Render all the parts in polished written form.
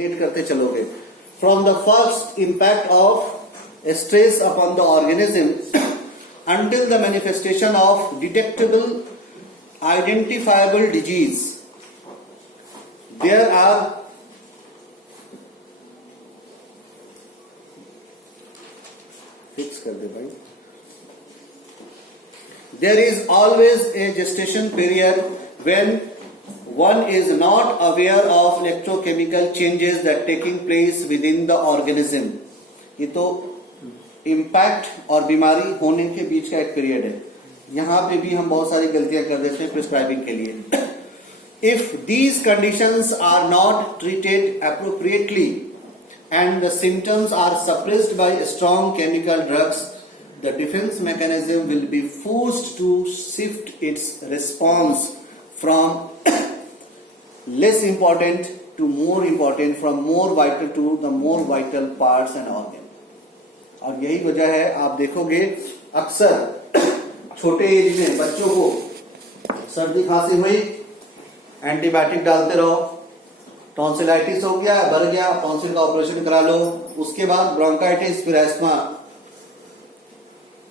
Relate करते चलोगे. From the first impact of stress upon the organism until the manifestation of detectable identifiable disease, there are fix kar de bhai, there is always a gestation period when one is not aware of electrochemical changes that taking place within the organism. ये तो impact और बीमारी होने के बीच का एक period है. यहां पे भी हम बहुत सारी गलतियां कर देते हैं प्रिस्क्राइबिंग के लिए. If these conditions are not treated appropriately and the symptoms are suppressed by strong chemical drugs, the defence mechanism will be forced to shift its response from less important to more important, from more vital to the more vital parts and organ. और यही वजह है आप देखोगे अक्सर छोटे as में बच्चों को सर्दी खांसी हुई, एंटीबायोटिक डालते रहो, टॉन्सिलाइटिस हो गया, भर गया, टॉन्सिल का ऑपरेशन करा लो, उसके बाद ब्रोंकाइटिस, फिर एस्मा.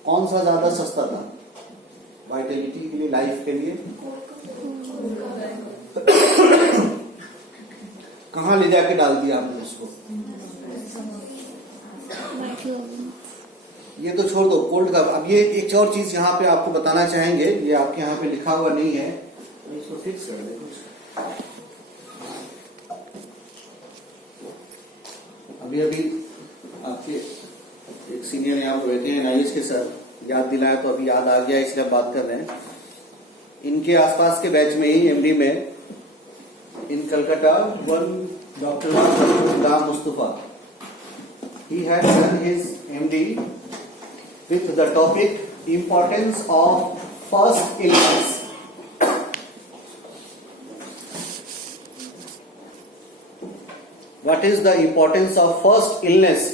कौन सा ज्यादा सस्ता था वाइटलिटी के लिए, लाइफ के लिए? कहां ले जाके डाल दिया आपने इसको? ये तो छोड़ दो, कोल्ड का. अब ये एक और चीज यहाँ पे आपको बताना चाहेंगे, ये आपके यहाँ पे लिखा हुआ नहीं है, तो इसको फिक्स कर दे कुछ. अभी आपके एक सीनियर यहाँ पर बैठे हैं नाइस के सर, याद दिलाया तो अभी याद आ गया इसलिए बात कर रहे हैं. इनके आसपास के बैच में ही एमडी में in Calcutta one doctor Ghulam Mustafa, he had done his MD with the topic importance of first illness. What is the importance of first illness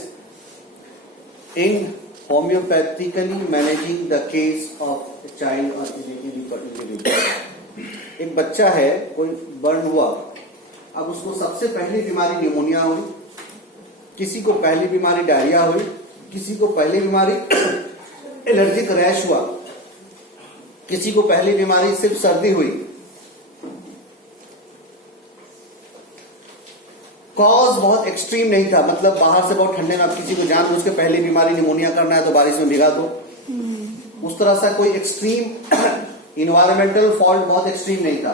in homeopathically managing the case of a child or individual? एक बच्चा है, कोई burn हुआ, अब उसको सबसे पहली बीमारी निमोनिया हुई, किसी को पहली बीमारी डायरिया हुई, किसी को पहली बीमारी एलर्जिक रैश हुआ, किसी को पहली बीमारी सिर्फ सर्दी हुई. कॉज बहुत एक्सट्रीम नहीं था, मतलब बाहर से बहुत ठंडे में अब किसी को जानबूझ के पहली बीमारी निमोनिया करना है तो बारिश में भिगा दो, उस तरह से कोई एक्सट्रीम इन्वायरमेंटल फॉल्ट बहुत एक्सट्रीम नहीं था.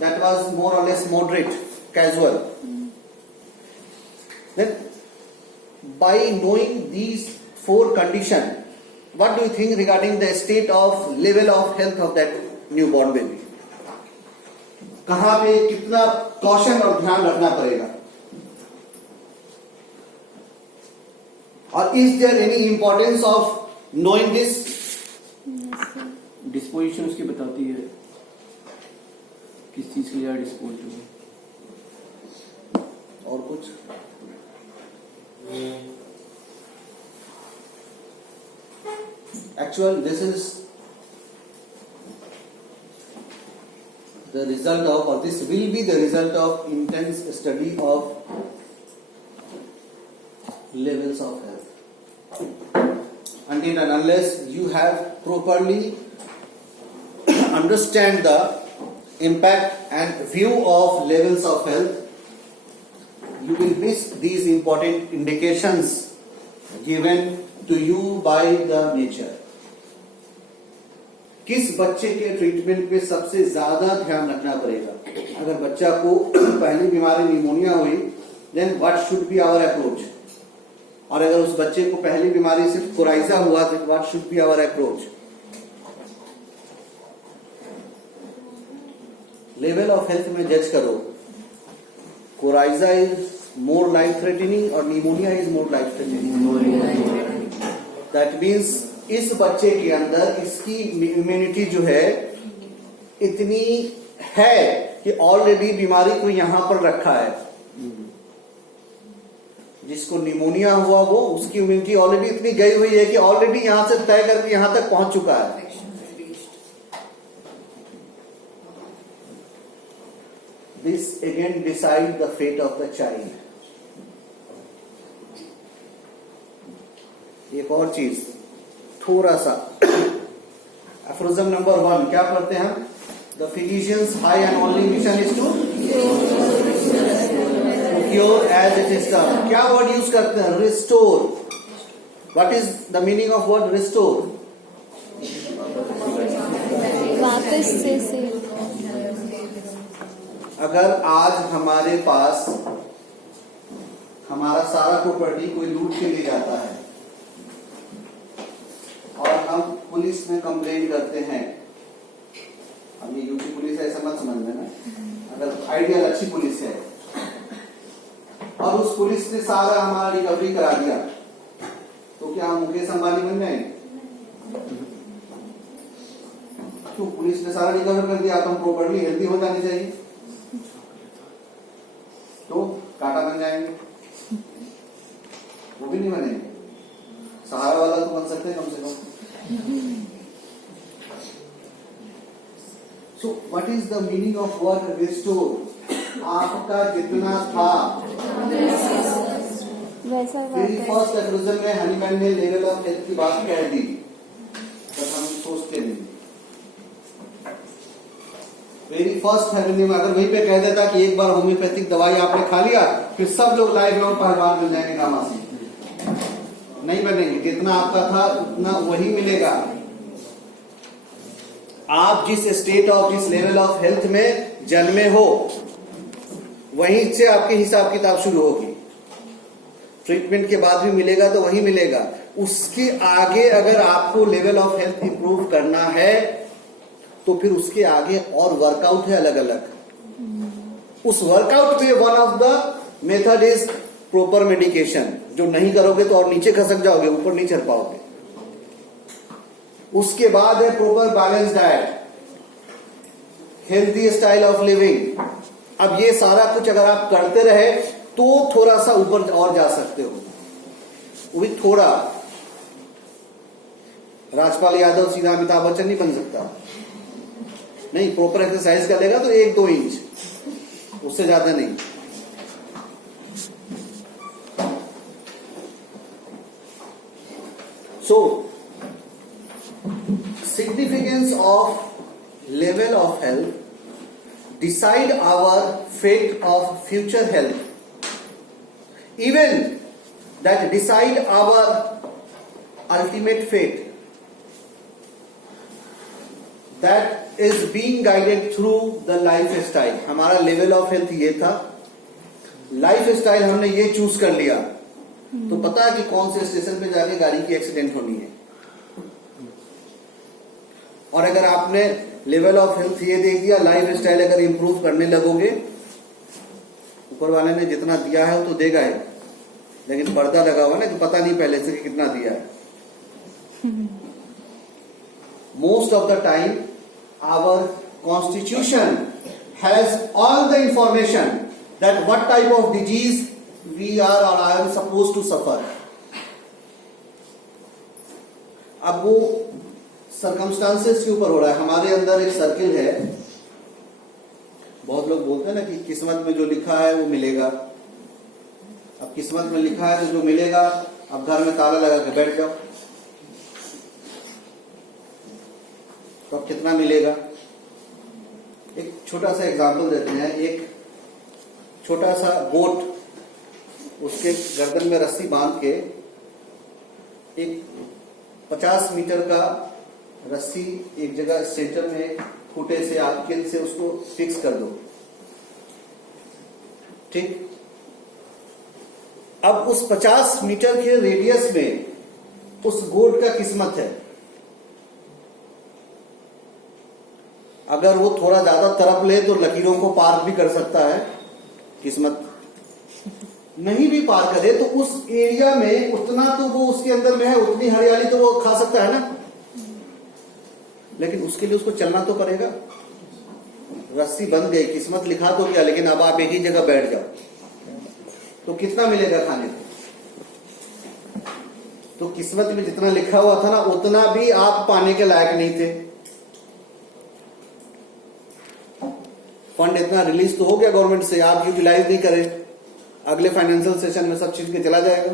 दैट वाज मोर और less moderate, casual. Then, by knowing these four conditions, what do you think regarding the state of level of health of that newborn baby? कहां पे कितना caution और ध्यान रखना पड़ेगा? और is there any importance of knowing this? Disposition उसकी बताती है किस चीज के लिए डिस्पोज हो. और कुछ? Actually, this is the result of, or this will be the result of intense study of levels of health. Until and unless you have properly understand the impact and view of levels of health, you will miss these important indications given to you by the nature. किस बच्चे के treatment पे सबसे ज्यादा ध्यान रखना पड़ेगा? अगर बच्चा को पहली बीमारी निमोनिया हुई, then what should be our approach? और अगर उस बच्चे को पहली बीमारी सिर्फ कोराइजा हुआ तो what should be our approach? Level of health में जज करो. Coryza is more life threatening और pneumonia is more life threatening. That means इस बच्चे के अंदर इसकी इम्यूनिटी जो है इतनी है कि ऑलरेडी बीमारी को यहां पर रखा है. जिसको निमोनिया हुआ वो उसकी इम्यूनिटी ऑलरेडी इतनी गई हुई है कि ऑलरेडी यहां से तय करके यहां तक पहुंच चुका है. This again decide the fate of the child. एक और चीज थोड़ा सा, एफरोजम नंबर 1 क्या पढ़ते हैं हम? The physicians high and only mission is to cure as it is done. क्या वर्ड यूज करते हैं? Restore. What is the meaning of word restore? वापस से अगर आज हमारे पास हमारा सारा प्रॉपर्टी कोई लूट के ले जाता है और हम पुलिस में कंप्लेंट करते हैं, अब ये यूपी पुलिस है ऐसा मत समझ लेना, अगर आइडियल अच्छी पुलिस है और उस पुलिस ने सारा हमारा रिकवरी करा दिया, तो क्या हम मुकेश अंबानी बन जाएंगे? क्यों? पुलिस ने सारा रिकवर कर दिया तो हम प्रॉपर्टी हेल्दी हो जानी चाहिए, तो काटा बन जाएंगे? वो भी नहीं बनेंगे। सहारा वाला तो बन सकते हैं कम से कम। So what is the meaning of word restore? आपका जितना था वैसा मेरी वापस। फर्स्ट एफरोजम में हनीमैन ने लेवल ऑफ हेल्थ की बात कह दी, बट हम सोचते नहीं। मेरी फर्स्ट फैमिली में अगर वहीं पे कह देता कि एक बार होम्योपैथिक दवाई आपने खा लिया फिर सब लोग लाइफ लॉन्ग पहलवान बन जाएंगे गामा से, नहीं बनेंगे। जितना आपका था उतना वही मिलेगा। आप जिस स्टेट ऑफ जिस लेवल ऑफ हेल्थ में जन्मे हो वहीं से आपके हिसाब किताब शुरू होगी। ट्रीटमेंट के बाद भी मिलेगा तो वही मिलेगा। उसके आगे अगर आपको लेवल ऑफ हेल्थ इंप्रूव करना है तो फिर उसके आगे और वर्कआउट है अलग अलग। उस वर्कआउट में one of the method is proper medication. जो नहीं करोगे तो और नीचे खसक जाओगे, ऊपर नहीं चढ़ पाओगे। उसके बाद है proper balance diet, healthy style of living. अब ये सारा कुछ अगर आप करते रहे तो थोड़ा सा ऊपर और जा सकते हो, वो भी थोड़ा। राजपाल यादव सीधा अमिताभ बच्चन नहीं बन सकता, नहीं। प्रॉपर एक्सरसाइज करेगा तो 1-2 इंच, उससे ज्यादा नहीं। सो significance of level of health decide our fate of future health, even that decide our ultimate fate, that is being guided through the lifestyle. हमारा level of health ये था, लाइफस्टाइल हमने ये चूज कर लिया तो पता है कि कौन से स्टेशन पे जाके गाड़ी की एक्सीडेंट होनी है। और अगर आपने लेवल ऑफ हेल्थ ये देख दिया, लाइफ स्टाइल अगर इंप्रूव करने लगोगे, ऊपर वाले ने जितना दिया है वो तो देगा ही, लेकिन पर्दा लगा हुआ ना तो पता नहीं पहले से कि कितना दिया है। Most of the time our constitution has all the information that what type of disease we are और I am suppose to suffer. अब वो सर्कमस्टांसेस के ऊपर हो रहा है। हमारे अंदर एक सर्किल है, बहुत लोग बोलते हैं ना कि किस्मत में जो लिखा है वो मिलेगा। अब किस्मत में लिखा है तो जो मिलेगा, अब घर में ताला लगा के बैठ जाओ तो अब कितना मिलेगा। एक छोटा सा एग्जांपल देते हैं। एक छोटा सा बोट, उसके गर्दन में रस्सी बांध के एक 50 मीटर का रस्सी एक जगह सेंटर में खूंटे से आप किल से उसको फिक्स कर दो, ठीक। अब उस 50 मीटर के रेडियस में उस बोट का किस्मत है। अगर वो थोड़ा ज्यादा तरफ ले तो लकीरों को पार भी कर सकता है, किस्मत नहीं भी पार करे तो उस एरिया में उतना तो वो उसके अंदर में है, उतनी हरियाली तो वो खा सकता है ना, लेकिन उसके लिए उसको चलना तो पड़ेगा। रस्सी बंध गई, किस्मत लिखा तो क्या, लेकिन अब आप एक ही जगह बैठ जाओ तो कितना मिलेगा खाने को। तो किस्मत में जितना लिखा हुआ था ना उतना भी आप पाने के लायक नहीं थे। फंड इतना रिलीज तो हो गया गवर्नमेंट से, आप यूटिलाइज नहीं करें, अगले फाइनेंशियल सेशन में सब चीज के चला जाएगा।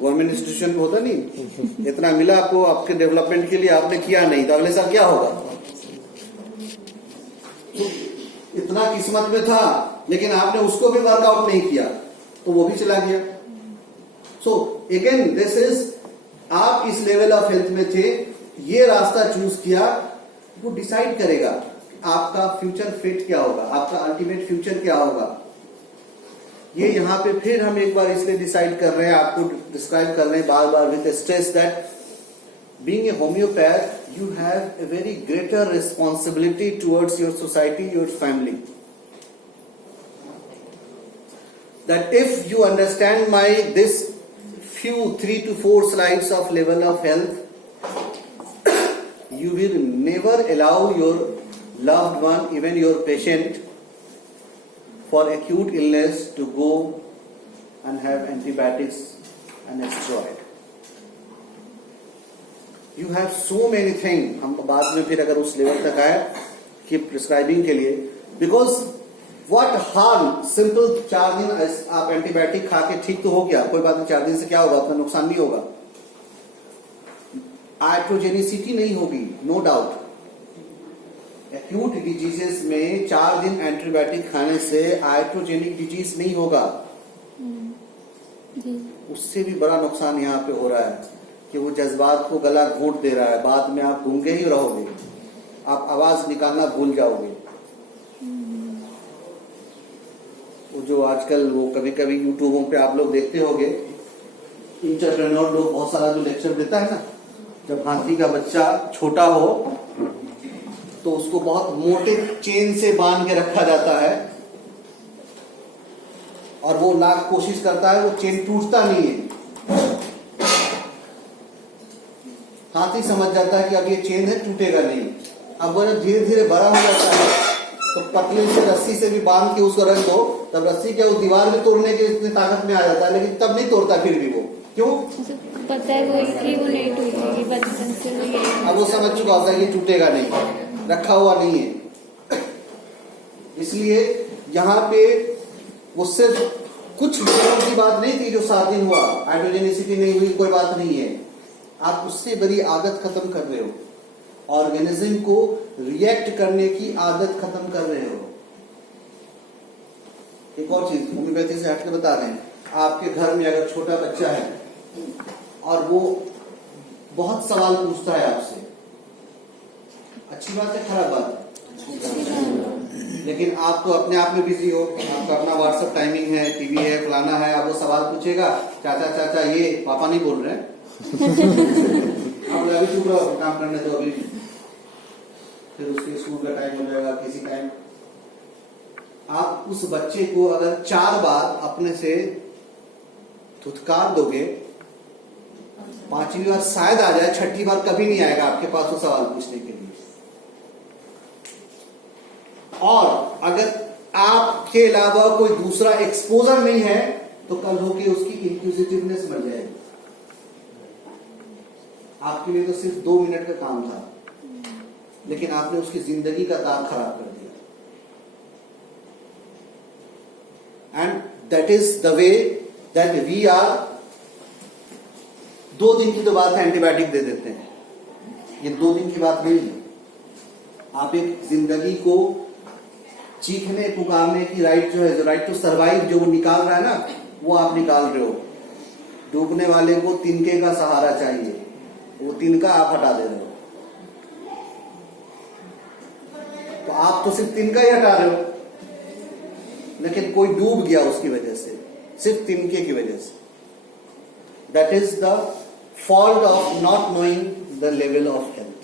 गवर्नमेंट इंस्टीट्यूशन में होता नहीं, इतना मिला आपको आपके डेवलपमेंट के लिए, आपने किया नहीं तो अगले साल क्या होगा? तो इतना किस्मत में था लेकिन आपने उसको भी वर्कआउट नहीं किया तो वो भी चला गया। सो अगेन दिस इज, आप इस लेवल ऑफ हेल्थ में थे, ये रास्ता चूज किया, वो डिसाइड करेगा आपका फ्यूचर फिट क्या होगा, आपका अल्टीमेट फ्यूचर क्या होगा। ये यहाँ पे फिर हम एक बार इसलिए डिसाइड कर रहे हैं, आपको डिस्क्राइब कर रहे हैं बार बार with stress that being a homoeopath you have a very greater responsibility towards your society, your family. That if you understand my this few 3 to 4 slides of level of health, you will never allow your loved one, even your patient, for acute illness to go and have antibiotics and steroid. You have so many things. हम बाद में फिर अगर उस level तक आए कि prescribing के लिए, because what harm, simple 4 दिन आप एंटीबायोटिक खा के ठीक तो हो गया, कोई बात नहीं, 4 दिन से क्या होगा, उतना नुकसान नहीं होगा, आइट्रोजेनिसिटी नहीं होगी, नो डाउट। एक्यूट डिजीजेस में 4 दिन एंटीबायोटिक खाने से आइट्रोजेनिक डिजीज नहीं होगा, उससे भी बड़ा नुकसान यहाँ पे हो रहा है कि वो जज्बात को गला घोंट दे रहा है, बाद में आप गूंगे ही रहोगे, आप आवाज निकालना भूल जाओगे। वो जो आजकल वो कभी कभी यूट्यूबों पे आप लोग देखते होंगे, इंटरप्रेन्योर लोग बहुत सारा जो लेक्चर देता है ना, जब हाथी का बच्चा छोटा हो तो उसको बहुत मोटे चेन से बांध के रखा जाता है और वो लाख कोशिश करता है, वो चेन टूटता नहीं है। हाथी समझ जाता है कि अब ये चेन है, टूटेगा नहीं। अब वो जब धीरे धीरे बड़ा हो जाता है तो पतले से रस्सी से भी बांध के उसको रख दो, तब रस्सी क्या उस दीवार में तोड़ने की इतनी ताकत में आ जाता है, लेकिन तब नहीं तोड़ता फिर भी वो, क्यों? पता है वो कि वो नहीं टूटेगी, बचपन से वो यही। अब वो समझ चुका होता है कि टूटेगा नहीं, रखा हुआ नहीं है। इसलिए यहाँ पे वो सिर्फ कुछ दिनों की बात नहीं थी, जो 7 दिन हुआ, हाइड्रोजेनिसिटी नहीं हुई, कोई बात नहीं है, आप उससे बड़ी आदत खत्म कर रहे हो, ऑर्गेनिज्म को रिएक्ट करने की आदत खत्म कर रहे हो। एक और चीज होम्योपैथी से हटके बता रहे हैं, आपके घर में अगर छोटा बच्चा है और वो बहुत सवाल पूछता है आपसे, अच्छी बात है, खराब बात है, लेकिन आप तो अपने आप में बिजी हो, आपका अपना व्हाट्सएप टाइमिंग है, टीवी है, फलाना है, अब वो सवाल पूछेगा, चाचा चाचा ये पापा नहीं बोल रहे हैं आप अभी चुप रहो, काम करने दो अभी, फिर उसके स्कूल का टाइम हो जाएगा किसी टाइम। आप उस बच्चे को अगर 4 बार अपने से धुतकार दोगे, 5वीं बार शायद आ जाए, 6ठी बार कभी नहीं आएगा आपके पास वो सवाल पूछने के लिए। और अगर आपके अलावा कोई दूसरा एक्सपोजर नहीं है तो कल होके उसकी इंक्विजिटिवनेस बढ़ जाएगी। आपके लिए तो सिर्फ 2 मिनट का काम था, लेकिन आपने उसकी जिंदगी का दाग खराब कर दिया। And that is the way that we are. 2 दिन की तो बात है, एंटीबायोटिक दे देते हैं, ये 2 दिन की बात नहीं है। आप एक जिंदगी को चीखने पुकारने की राइट जो है, जो राइट टू सर्वाइव जो वो निकाल रहा है ना, वो आप निकाल रहे हो। डूबने वाले को तिनके का सहारा चाहिए, वो तिनका आप हटा दे रहे हो, तो आप तो सिर्फ तिनका ही हटा रहे हो, लेकिन कोई डूब गया उसकी वजह से, सिर्फ तिनके की वजह से। That is the fault of not knowing the level of health.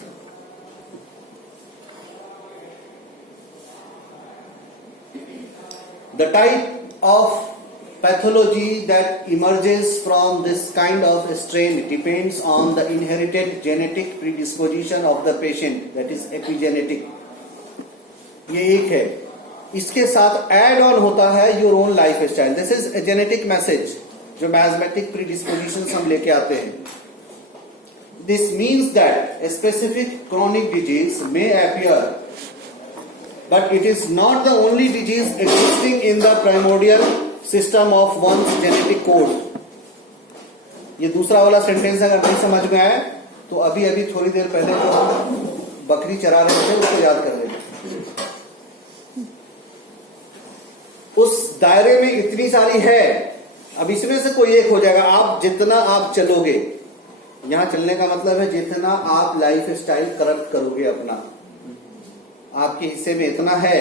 The type of pathology that emerges from this kind of strain depends on the inherited genetic predisposition of the patient, that is epigenetic. ये एक है, इसके साथ add on होता है your own life style. This is a genetic message, जो mathematic predisposition हम लेके आते हैं। This means that a specific chronic disease may appear, but it is not the only disease existing in the primordial system of one's genetic code. ये दूसरा वाला sentence अगर नहीं समझ में आए तो अभी अभी थोड़ी देर पहले जो हम बकरी चरा रहे थे उसको याद कर लेंगे। उस दायरे में इतनी सारी है, अब इसमें से कोई एक हो जाएगा। आप जितना आप चलोगे, यहां चलने का मतलब है जितना आप लाइफ स्टाइल करप्ट करोगे अपना, आपके हिस्से में इतना है,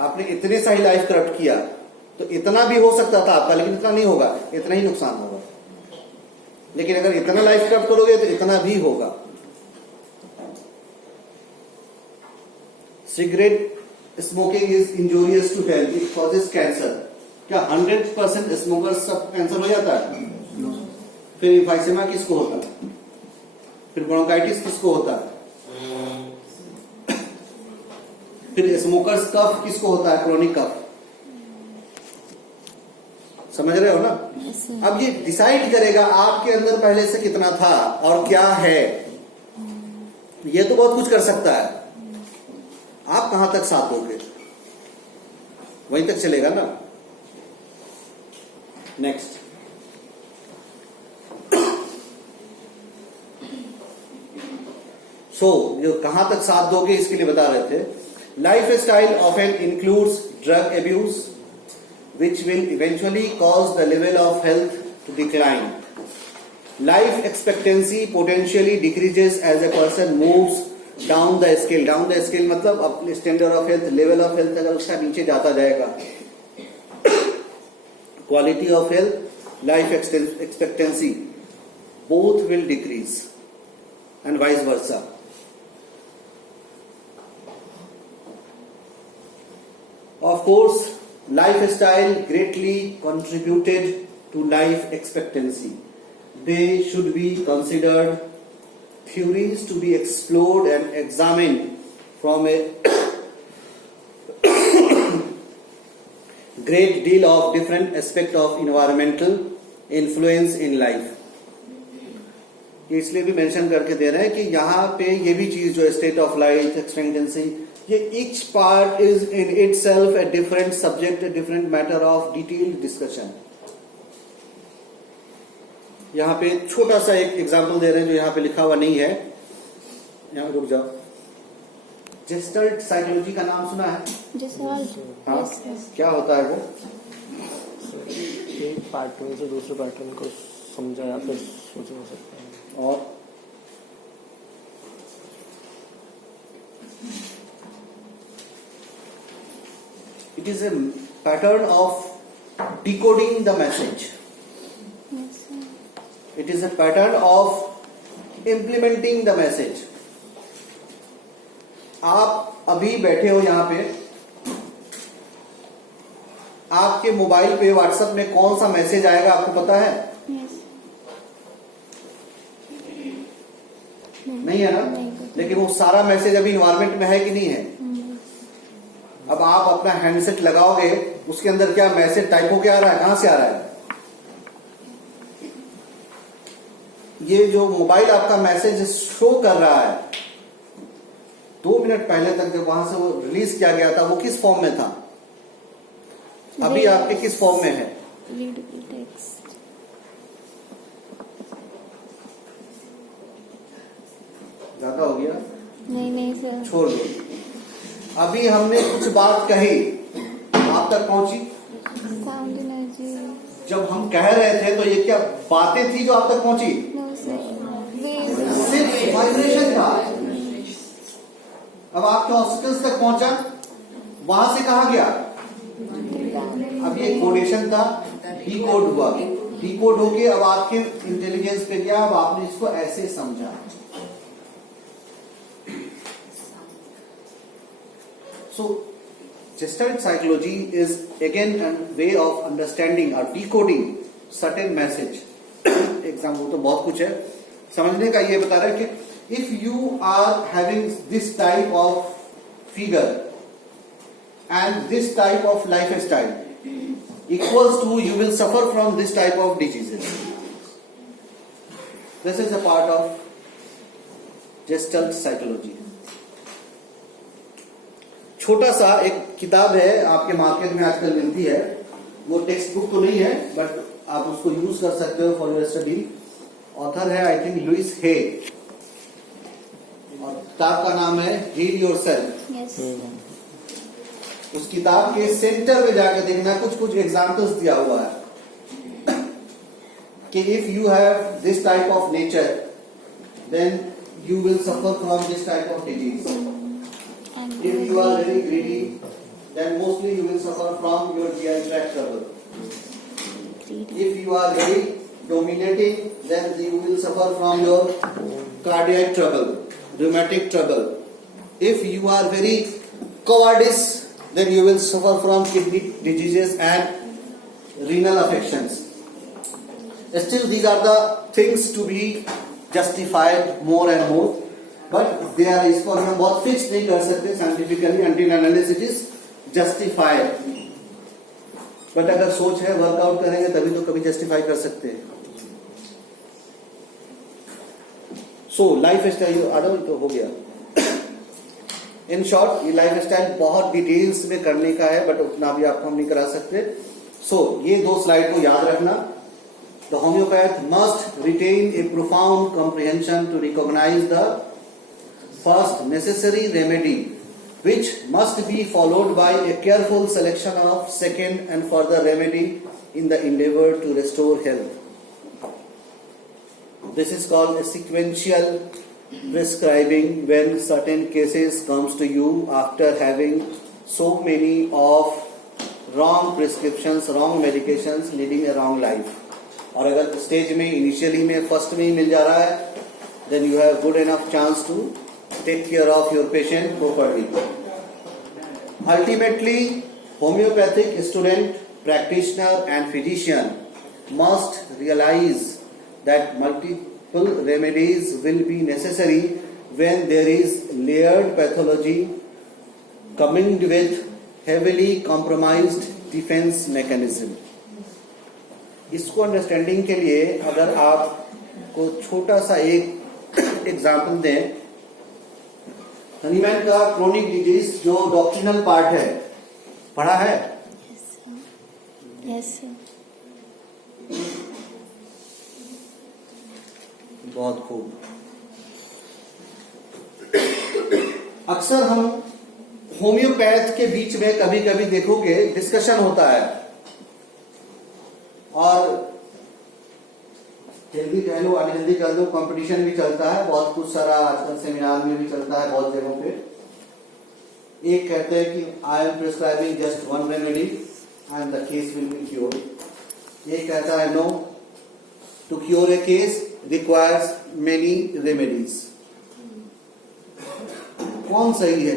आपने इतने सा ही लाइफ करप्ट किया तो इतना भी हो सकता था आपका, लेकिन इतना नहीं होगा, इतना ही नुकसान होगा। लेकिन अगर इतना लाइफ करप्ट करोगे तो इतना भी होगा। Cigarette smoking is injurious to health, it causes cancer. क्या 100% स्मोकर्स सब कैंसर हो जाता है? फिर इम्फाइसेमा किसको होता है? फिर ब्रोंकाइटिस किसको होता है? फिर स्मोकर्स कफ किसको होता है? Chronic cough. समझ रहे हो ना? अब ये डिसाइड करेगा आपके अंदर पहले से कितना था और क्या है। ये तो बहुत कुछ कर सकता है, आप कहां तक साथ दोगे, वहीं तक चलेगा ना। नेक्स्ट, जो कहां तक साथ दोगे इसके लिए बता रहे थे। Life style often includes drug abuse which will eventually cause the level of health to decline. Life expectancy potentially decreases as a person moves down the scale. Down the scale मतलब अपने standard of health, level of health अगर उसका नीचे जाता जाएगा, quality of health, life expectancy both will decrease and vice versa. Of course, lifestyle greatly contributed to life expectancy. They should be considered theories to be explored and examined from a great deal of different aspect of environmental influence in life. इसलिए भी mention करके दे रहे हैं कि यहाँ पे ये भी चीज जो स्टेट ऑफ लाइफ एक्सपेक्टेंसी, ये each part is in itself a different subject, a different matter of detailed discussion. यहाँ पे छोटा सा एक एग्जांपल दे रहे हैं जो यहाँ पे लिखा हुआ नहीं है, यहाँ रुक जाओ। जेस्टल्ट साइकोलॉजी का नाम सुना है? हाँ, क्या होता है वो? एक पैटर्न से दूसरे पैटर्न को समझा या फिर सोच हो सकता है। और it is a pattern of decoding the message. It is a pattern of implementing the message. आप अभी बैठे हो यहाँ पे, आपके मोबाइल पे व्हाट्सएप में कौन सा मैसेज आएगा आपको पता है? नहीं है ना? लेकिन वो सारा मैसेज अभी इन्वायरमेंट में है कि नहीं है? अब आप अपना हैंडसेट लगाओगे, उसके अंदर क्या मैसेज टाइप होके आ रहा है? कहां से आ रहा है? ये जो मोबाइल आपका मैसेज शो कर रहा है, 2 मिनट पहले तक जब वहां से वो रिलीज किया गया था, वो किस फॉर्म में था? अभी आपके किस फॉर्म में है? ज्यादा हो गया? नहीं सर, छोड़ दो। अभी हमने कुछ बात कही, आप तक पहुंची? Sound energy. जब हम कह रहे थे तो ये क्या बातें थी जो आप तक पहुंची? नो सर, सिर्फ वाइब्रेशन था। अब आपके ऑसिकल्स तक पहुंचा, वहां से कहा गया? अब ये कोडेशन था, डीकोड हुआ, डीकोड होके अब आपके इंटेलिजेंस पे गया, अब आपने इसको ऐसे समझा। So, Gestalt psychology is again a way of understanding or decoding certain message. Example तो बहुत कुछ है, समझने का ये बता रहा है कि if you are having this type of figure and this type of lifestyle equals to you will suffer from this type of diseases. This is a part of Gestalt psychology. छोटा सा एक किताब है, आपके मार्केट में आजकल मिलती है, वो टेक्स्ट बुक तो नहीं है बट आप उसको यूज कर सकते हो फॉर योर स्टडी। ऑथर है आई थिंक लुइस हे, और किताब का नाम है हील योरसेल्फ। यस उस किताब के सेंटर में जाकर देखना, कुछ एग्जाम्पल्स दिया हुआ है कि if you have this type of nature then you will suffer from this type of disease. If you are very greedy, then mostly you will suffer from your GI tract trouble. If you are very dominating, then you will suffer from your cardiac trouble, rheumatic trouble. If you are very cowardice, then you will suffer from kidney diseases and renal affections. Still, these are the things to be justified more and more, but they are, इसको हम बहुत fix नहीं कर सकते scientifically until unless it is justified. But अगर सोच है workout करेंगे तभी तो कभी जस्टिफाई कर सकते हैं. सो लाइफ स्टाइल अडल्ट तो हो गया. इन शॉर्ट ये लाइफ स्टाइल बहुत डिटेल्स में करने का है, बट उतना भी आपको हम नहीं करा सकते. सो ये 2 स्लाइड को याद रखना. The homeopath must retain a profound comprehension to recognize the first necessary remedy, which must be followed by a careful selection of second and further remedy in the endeavor to restore health. This is called a sequential prescribing when certain cases comes to you after having so many of wrong prescriptions, wrong medications, leading a wrong life. और अगर stage में initially में first में ही मिल जा रहा है then you have good enough chance to take care of your patient properly. Ultimately homoeopathic student, practitioner and physician must realise that multiple remedies will be necessary when there is layered pathology coming with heavily compromised defence mechanism. इसको understanding के लिए अगर आपको छोटा सा एक example दें, Hahnemann का क्रोनिक डिजीज जो डॉक्ट्रिनल पार्ट है पढ़ा है? Yes sir. बहुत खूब. अक्सर हम होम्योपैथ के बीच में कभी कभी देखोगे डिस्कशन होता है, और हेल्दी कह लो अनहेल्दी कह लो, कंपटीशन भी चलता है बहुत कुछ सारा. आजकल सेमिनार में भी चलता है बहुत जगहों पे. एक कहते हैं कि I am prescribing just one remedy and the case will be cure. एक कहता है no, to cure a case requires many remedies. कौन सही है?